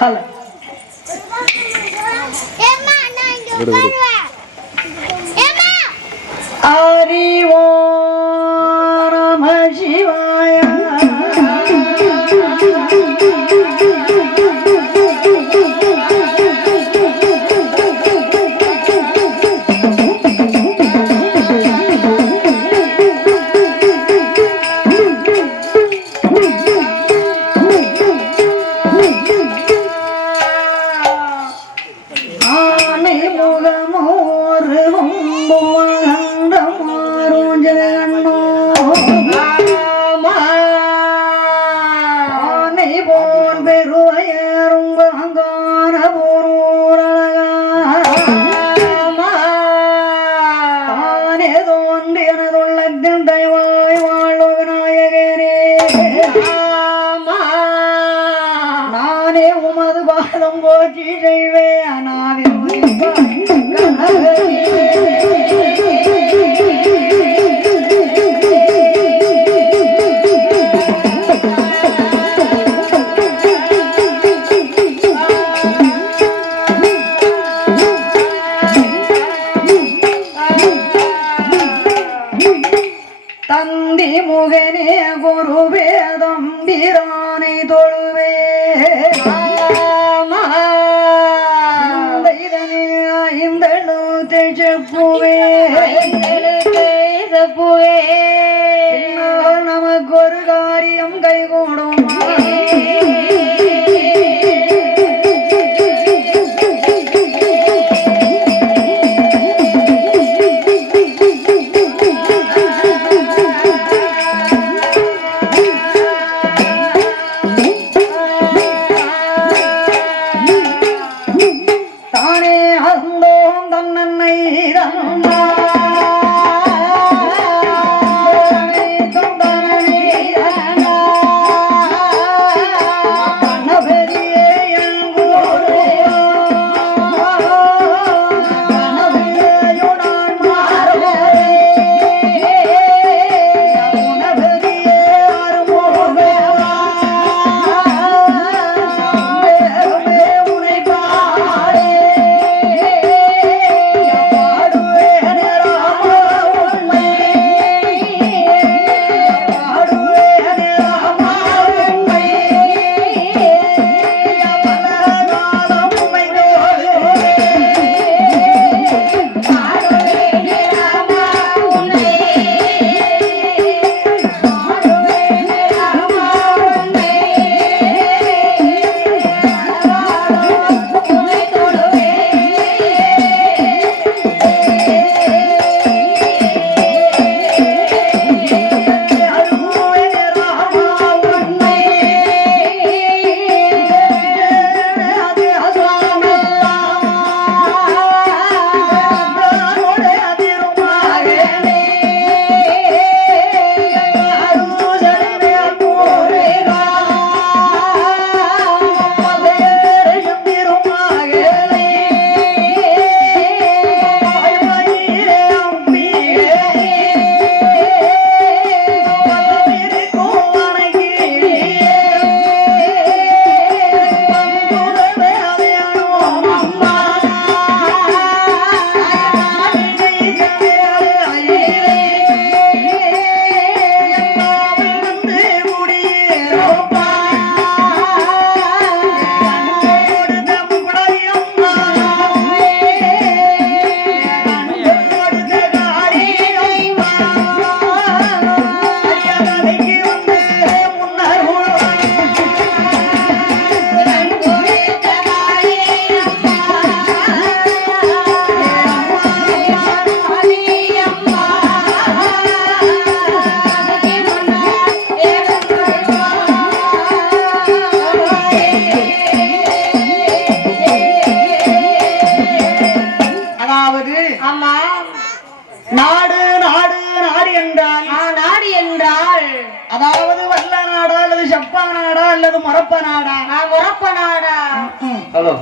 Hello Hari ஓம் நம சிவாய. தந்தி முகனே குருவேதம் பிரானை தொழுவே நமக்கு ஒரு காரியம் கைகூடும். தானே அந்தோம் தன்னன்னை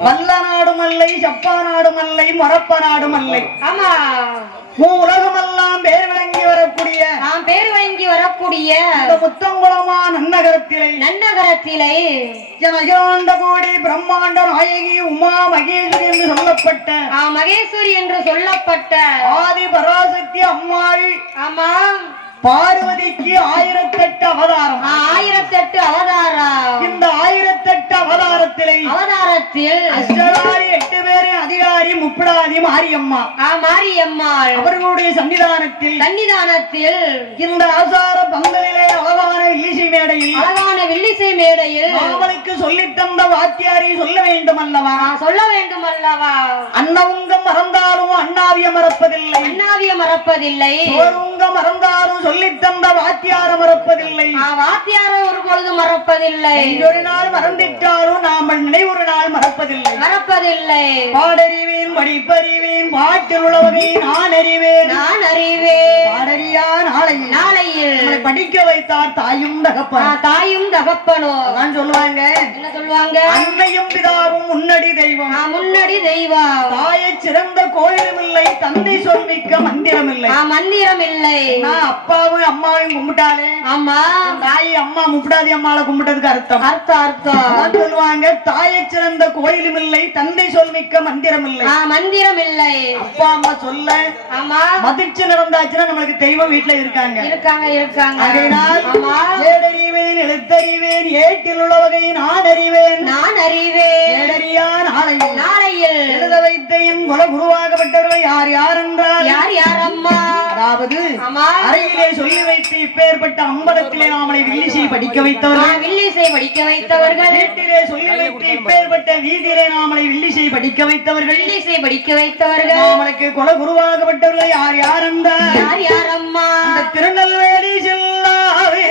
வல்ல நாடு மல்லை, சப்பா நாடு மல்லை, மொரப்ப நாடு மல்லை. ஆமா, உலகமெல்லாம் பேர் விளங்கி வரக்கூடிய வரக்கூடிய இந்த முத்தங்குளமா நன்னகரத்திலே அகிலாண்ட கோடி பிரம்மாண்ட நாயகி உமா மகேஸ்வரி என்று சொல்லப்பட்ட மகேஸ்வரி என்று சொல்லப்பட்ட ஆதி பராசக்தி அம்மாள் ஆமாம் பார்வதிக்கு 1008 அவதாரம். 1008 அவதாரம். இந்த 1008 அவதாரத்தில் அஷ்டதாரி 8 பேரு அதிகாரி முப்படாதி மாரியம்மா மாரியம்மாள் அவர்களுடைய சன்னிதானத்தில் இந்த ஆசார பந்தலிலே அழகான வில்லிசை மேடையில் அவளுக்கு சொல்லித் தந்த வாத்தியாரை சொல்ல வேண்டும் அல்லவா அன்னவுங்க மறந்தாலும் அண்ணாவிய மறப்பதில்லை சோறுங்க மறந்தாலும் சொல்லித் தந்த வாத்தியார மறப்பதில்லை ஒரு பொழுது மறப்பதில்லை ஒரு நாள் மறந்திட்டாலும் நாமல் நினைவொரு நாள் மறப்பதில்லை பாடறிவேன் படிப்பறிவேன் பாட்டில் உள்ளவகை நான் அறிவேன் பாடறியா நாளையில் படிக்க வைத்தார் தாயும் தகப்பனோ அதான் சொல்லுவாங்க. என்ன சொல்லுவாங்க? அன்னையும் பிதாவும் முன்னடி தெய்வம் தாயை சிறந்த கோயிலும் இல்லை தந்தை சொல்மிக்க மந்திரம் இல்லை நான் அப்பாவும் அம்மாவையும் கும்பிட்டாலே தாயை அம்மா முப்படாதி அம்மாவை கும்பிட்டதுக்கு அர்த்தம் சொல்லுவாங்க. தாயை சிறந்த கோயிலும் இல்லை தந்தை சொல்மிக்க மந்திரம் இல்லை அப்பா அம்மா சொல்ல மதிச்சு நடந்தாச்சுன்னா நம்மளுக்கு தெய்வம் வீட்டுல இருக்காங்க. அதனால் ஏடறிவேன் எழுத்தறிவேன் ஏட்டில் உள்ளவகை நான் அறிவேன் ஏடறியா நாளையில் எழுத வைத்த என் குல குருவாகப்பட்டவர்கள் யார் என்றால் அம்மா அதாவது அறையிலே சொல்லி வைத்து இப்பேற்பட்ட அம்பலத்திலே நாமளை வில்லிசை படிக்க வைத்தவர்கள் வீட்டிலே சொல்லி வைத்து இப்பேற்பட்ட வீதியிலே நாமளை வில்லிசை படிக்க வைத்தவர்கள் நாமளுக்கு குல குருவாகப்பட்டவர்கள் யார் என்றால் அம்மா திருநெல்வேலி ஜில்லாவே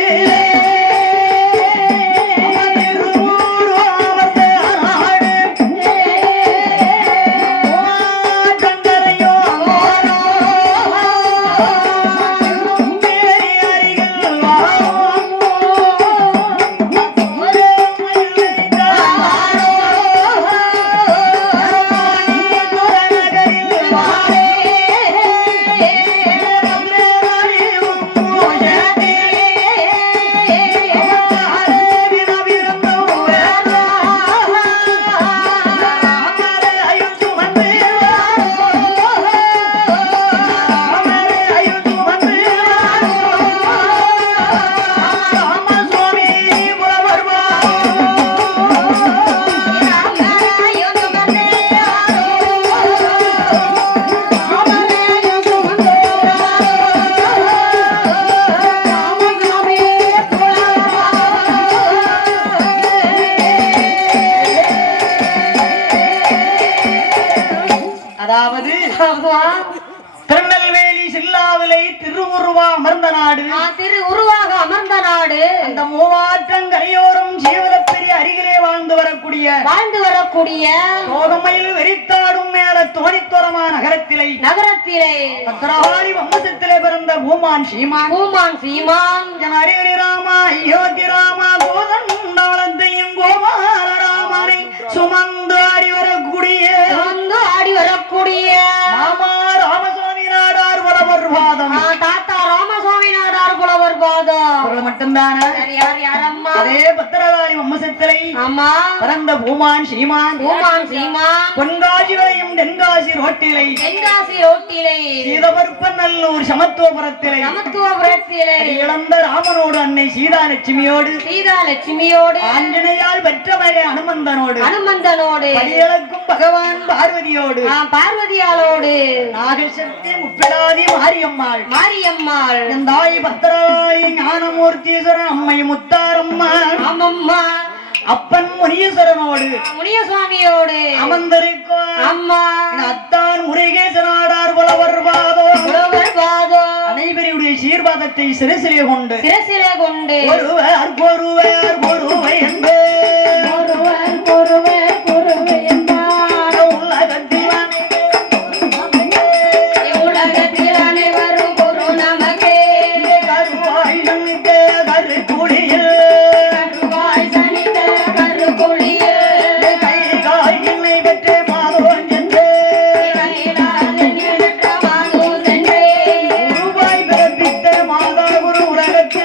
திருநெல்வேலி ஜில்லாவிலே திருவுருவாக அமர்ந்த நாடு அந்த மூவாற்றங்கரையோரம் ஜீவனப்பெரிய அருகிலே வாழ்ந்து வரக்கூடிய தோகமையில் வெறித்தாடும் மேல தோணித்தோரமா நகரத்திலே பத்திரகாளி வம்சத்திலே பிறந்த பூமான் சீமான் ஹரி ராமா அயோத்தி ராமா கோதண்டாளத்தையும் கோபால ராமனை சுமந்து ஆடி வரக்கூடிய மாமா ராமசாமி நாடார் புலவர் பாதம் தாத்தா ராமசாமி நாடார் புலவர் பாதம் மட்டும்தானே அதே பத்திரகாளி வம்சத்திலே பிறந்த பூமான் சீமான் பொன்காசிகளையும் தென்காசி ரோட்டிலை சீதபருப்பநல்லூர் சமத்துவபுரத்திலே இழந்த ராமனோடு அன்னை சீதாலட்சுமியோடு ஆஞ்சநேயால் பெற்ற மகன் அனுமந்தனோடு படியளக்கும் பகவான் பார்வதியாளோடு நாகசக்தி முப்பிடாதி மாரியம்மாள் என் தாய் பத்திரகாளி ஞானமூர்த்தீஸ்வரன் அம்மை முத்தாரம்மா அப்பன் முனியசுவாமியோடு அமர்ந்திருக்கும் அத்தான் முருகேசனாடார் புலவர் பாதோ அனைவருடைய சீர்வாதத்தை சிரசிலே கொண்டு ஒருவர் என்று உலகத்தில்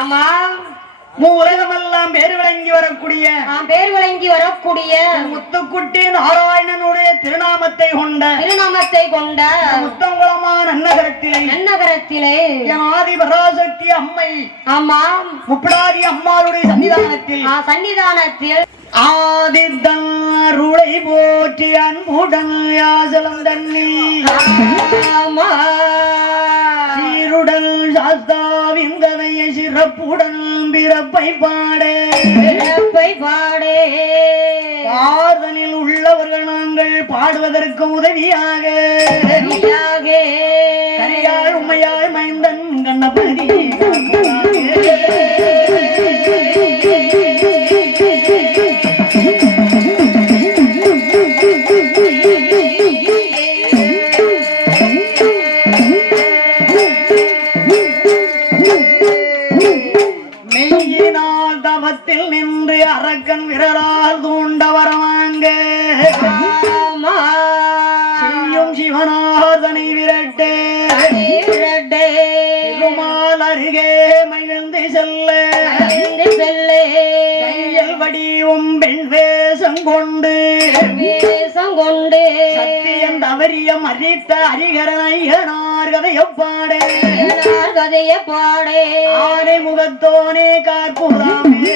ஆமா உலகமெல்லாம் பேர் விளங்கி வரக்கூடிய முத்துக்குட்டி நாராயணனுடைய திருநாமத்தை கொண்ட முத்தங்குளமான நன்னகரத்திலே ஆதி பராசக்தி அம்மை ஆமா முப்படாதி அம்மாளுடைய சன்னிதானத்தில் ஆதித்தருளை போற்றி அன்புடன் யாசலம் தன்னில் சீருடன் சாஸ்தாவிந்தனைய சிறப்புடன் பிறப்பை பாடே பாதனில் உள்ளவர்கள் நாங்கள் பாடுவதற்கு உதவியாக கரியாய் உமையாய் மைந்தன் கண்ணபதி நின்று அரக்கன் விரலால் தூண்ட வரவாங்க செய்யும் சிவனாதனை விரட்டே திருமால் அருகே மகிழ்ந்து செல்ல கையில் வடிவும் பெண் வேஷம் கொண்டு சத்தியம் தவறியம் அறித்த அரிகரனையனார் கதைய பாடே ஆனை முகத்தோனே காற்புறாமே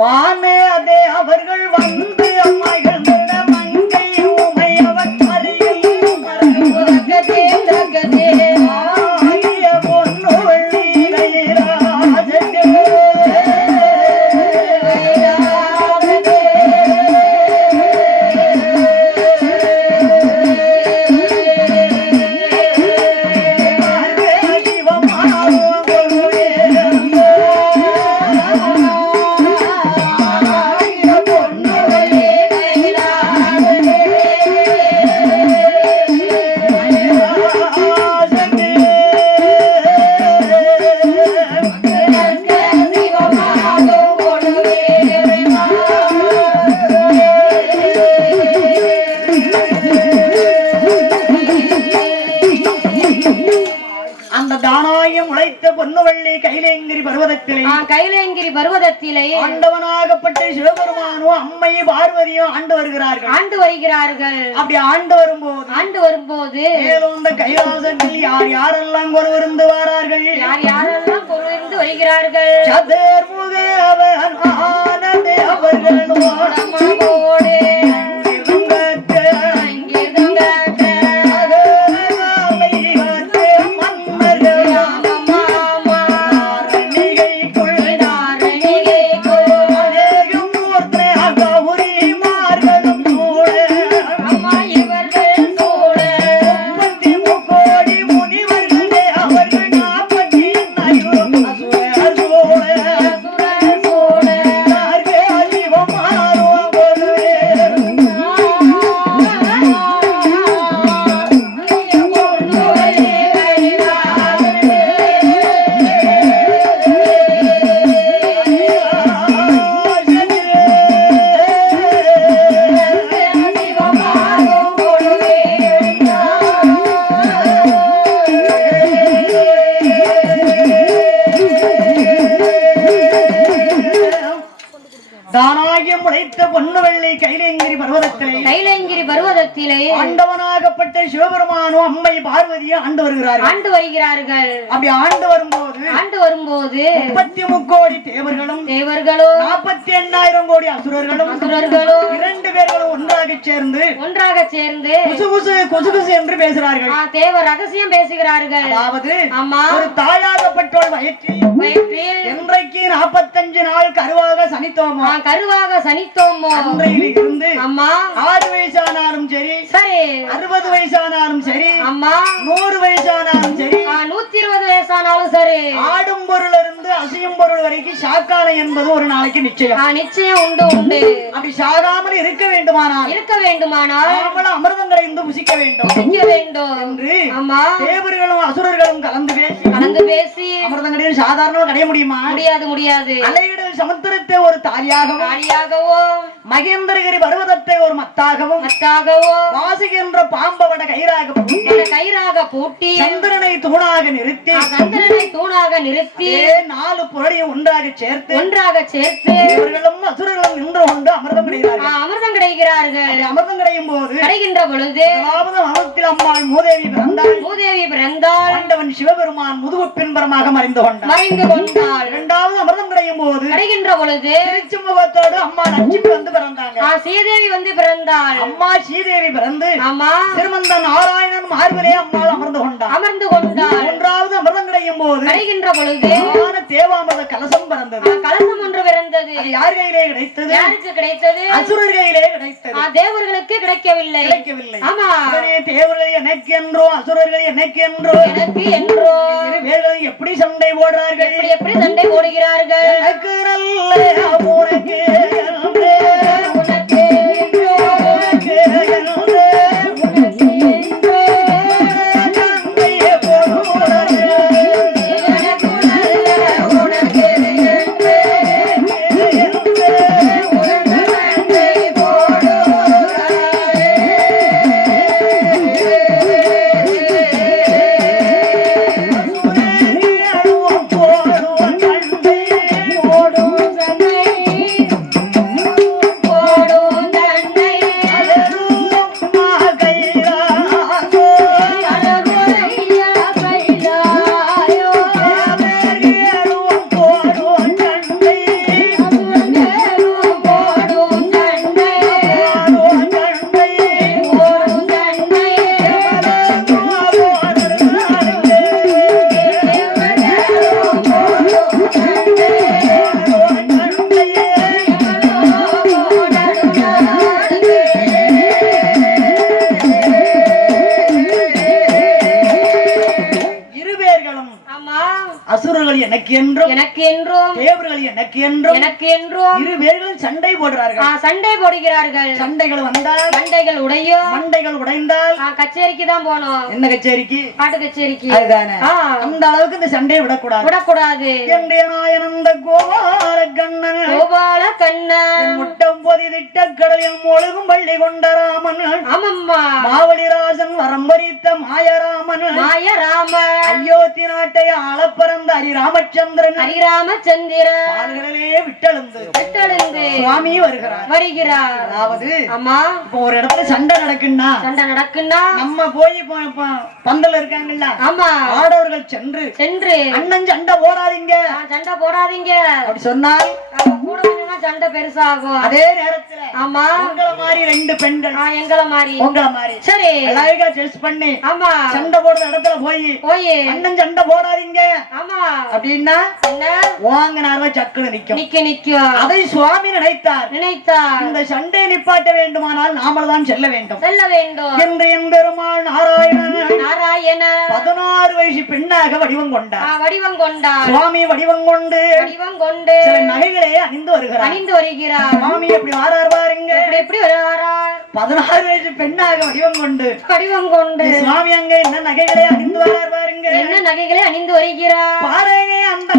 வானே அதே அவர்கள் வந்து அம்மாய்கள் மங்கை உமை அவர் ஆகிய பொண்ணு கைலேங்கிரி பர்வதத்திலே ஆண்டவனாகப்பட்ட சிவபெருமானும் அம்மை பார்வதியும் ஆண்டு வருகிறார்கள். அப்படி ஆண்டு வரும்போது மேலும் இந்த கைலாசத்தில் யார் யாரெல்லாம் கொலுவிருந்து வாரார்கள், யாரெல்லாம் கொலுவிருந்து வருகிறார்கள். சதுர்முக ஆனந்தே அவர்களோடு கைலேங்கிரி பர்வதத்திலே ஆண்டவனாகப்பட்ட சிவபெருமானும் அம்மை பார்வதியும் ஆண்டு வருகிறார்கள். அப்படி ஆண்டு வரும்போது 33 கோடி தேவர்களும் 48,000 கோடி அசுரர்களும் 2 பேர்களும் ஒன்றாக சேர்ந்து குசுகுசு என்று பேசுகிறார்கள். தேவ ரகசியம் பேசுகிறார்கள். அதாவது ஒரு தாயாகப்பட்டோர் வயிற்றில் இன்றைக்கு 45 நாள் கருவாக சனித்தோமோ அன்றையிலிருந்து 6 வயசானாலும் சரி 60 வயசானாலும் சரி 100 வயசானாலும் சரி 120 வயசானாலும் சரி ஆடும் பொருள் இருந்து அசையும் பொருள் வரைக்கும் சாக்காலை என்பது ஒரு நாளைக்கு நிச்சயம். நிச்சயம் உண்டு உண்டு. அப்படி சாகாமல் இருக்க வேண்டுமானால் நாமளும் அமிர்தம் கரைந்து புசிக்க வேண்டும் என்று தேவர்களும் அசுரர்களும் கலந்து பேசி அமிர்தம் கரையில் சாதாரணமா கடைய முடியுமா? முடியாது. அலைகடல் சமுத்திரத்தை ஒரு தாலியாகவும் மகேந்திரகிரி பர்வதத்தை ஒரு மத்தாகவும் வாசுகின்ற பாம்பவட கயிறாக பூட்டி சந்திரனை தூணாக நிறுத்தி 4 புரடியும் ஒன்றாக சேர்த்து இவர்களும் அசுரர்களும் நின்று கொண்டு அமிர்தம் கிடைக்கிறார்கள். அமிர்தம் கிடையும் போது மரத்தில் அம்மாள் மூதேவி பிறந்தாள். ஆண்டவன் சிவபெருமான் முதுகு பின்புறமாக மறைந்து கொண்டாள். இரண்டாவது அமிர்தம் கிடையும் போது திருச்சி முகத்தோடு அம்மா லட்சுமி வந்து பிறந்தாங்க. ஸ்ரீதேவி வந்து பிறந்தாள். அம்மா ஸ்ரீதேவி பிறந்து திருமந்த நாராயணன் மார்பிலே அம்மாள் அமர்ந்து கொண்டாள். மூன்றாவது அமிர்தம் கிடையும் போது தேவாமிர்த கலசம் பிறந்தது. கலசம் ஒன்று பிறந்தது. யார் கையிலே கிடைத்தது? யாருக்கு கிடைத்தது? அசுரர் கையிலே கிடைத்தது. தேவர்களுக்கு கிடைக்கவில்லை. தேவர்கள் எனக்கு என்றோ அசுரர்கள் எனக்கு என்றோ எப்படி சண்டை போடுறார்கள்? எப்படி சண்டை போடுகிறார்கள்? எனக்கு நல்ல உனக்கு சண்டை போடுகிறார்கள். சண்டைகள் வந்தால் சண்டைகள் உடைந்தால் கச்சேரிக்கு தான் போனோம். என்ன கச்சேரிக்கு? பாட்டு கச்சேரிக்கு. அந்த அளவுக்கு இந்த சண்டையை விடக்கூடாது. கோபால கண்ணன் முட்டம் பொதிதிட்ட கடலில் மூழ்கும் பள்ளி கொண்ட ராமன். மாவலிராஜன் வரம் பறித்த மாயராமன். அயோத்தி நாட்டை ஆள பிறந்த ஹரிராமச்சந்திரன். பால்களிலே விட்டெழுந்து சுவாமி வருகிறார். அதாவது இப்போ ஒரு இடத்துல சண்டை நடக்குன்னா நம்ம போய் பந்தல் இருக்காங்கல்ல, ஆடவர்கள் சென்று அண்ணன் சண்டை போடாதீங்க அப்படி சொன்னால் சண்டை பெருசாகும். அதே நேரத்துல உங்களை மாதிரி 2 பெண்கள் உங்களை மாதிரி சரி அழகா டெஸ்ட் பண்ணி சண்டை போடுற இடத்துல போய் அண்ணன் சண்டை போடாதீங்க அப்படின்னா வாங்கினார்வா சக்குன்னு நிக்கும். அதை சுவாமி நினைத்தார். இந்த சண்டை நிப்பாட்ட வேண்டுமானால் நாமல் தான் செல்ல வேண்டும் என்று என் பெருமாள் நாராயண 16 வயசு பெண்ணாக வடிவம் கொண்டார். சுவாமி வடிவம் கொண்டு சில நகைகளை அணிந்து வருகிறார். சுவாமி எப்படி வாரார் பாருங்க. 16 வயசு பெண்ணாக வடிவம் கொண்டு சுவாமி அங்க என்ன நகைகளை அணிந்து வரார் பாருங்க. என்ன நகைகளை அணிந்து வருகிறார் பாருங்க. அந்த